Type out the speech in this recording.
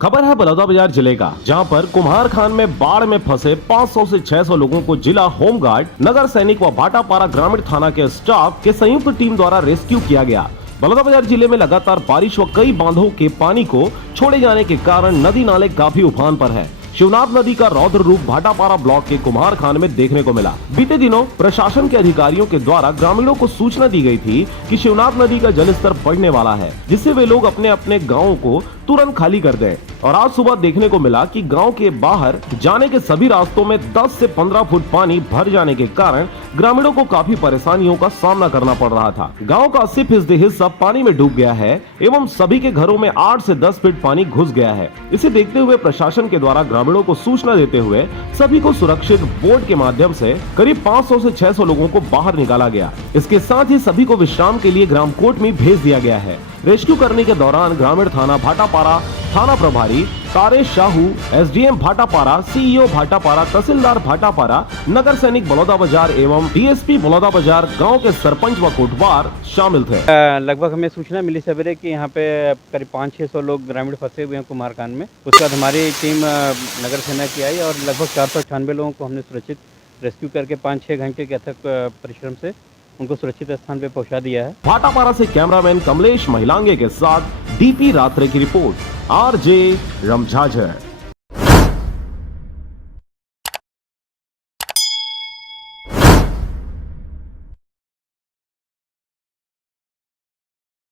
खबर है बलौदाबाजार जिले का, जहां पर कुम्हारखान में बाढ़ में फंसे 500 से 600 लोगों को जिला होमगार्ड, नगर सैनिक व भाटापारा ग्रामीण थाना के स्टाफ के संयुक्त टीम द्वारा रेस्क्यू किया गया। बलौदाबाजार जिले में लगातार बारिश व कई बांधों के पानी को छोड़े जाने के कारण नदी नाले काफी उफान पर है। शिवनाथ नदी का रौद्र रूप भाटापारा ब्लॉक के कुम्हारखान में देखने को मिला। बीते दिनों प्रशासन के अधिकारियों के द्वारा ग्रामीणों को सूचना दी गई थी कि शिवनाथ नदी का जलस्तर बढ़ने वाला है, जिससे वे लोग अपने अपने गाँवों को तुरंत खाली कर दें। और आज सुबह देखने को मिला कि गांव के बाहर जाने के सभी रास्तों में 10 से 15 फुट पानी भर जाने के कारण ग्रामीणों को काफी परेशानियों का सामना करना पड़ रहा था। गांव का 80% हिस्सा पानी में डूब गया है एवं सभी के घरों में 8 से 10 फीट पानी घुस गया है। इसे देखते हुए प्रशासन के द्वारा ग्रामीणों को सूचना देते हुए सभी को सुरक्षित बोट के माध्यम से करीब 500 से 600 लोगों को बाहर निकाला गया। इसके साथ ही सभी को विश्राम के लिए ग्राम कोट में भेज दिया गया है। रेस्क्यू करने के दौरान ग्रामीण थाना भाटापारा थाना प्रभारी तारेश शाहू, एसडीएम भाटापारा, सीईओ भाटापारा, तहसीलदार भाटापारा, नगर सैनिक बलौदाबाजार एवं डीएसपी बलौदाबाजार, गांव के सरपंच व कोटवार शामिल थे। लगभग हमें सूचना मिली सवेरे कि यहाँ पे करीब 500-600 लोग ग्रामीण फंसे हुए हैं कुम्हारखान में। उसके बाद हमारी टीम नगर सेना की आई और लगभग 498 लोगों को हमने सुरक्षित रेस्क्यू करके 5-6 घंटे के अथक परिश्रम से उनको सुरक्षित स्थान पे पहुंचा दिया है। भाटापारा से कैमरामैन कमलेश महिलांगे के साथ डीपी रात्रे की रिपोर्ट, आरजे रमझाझर।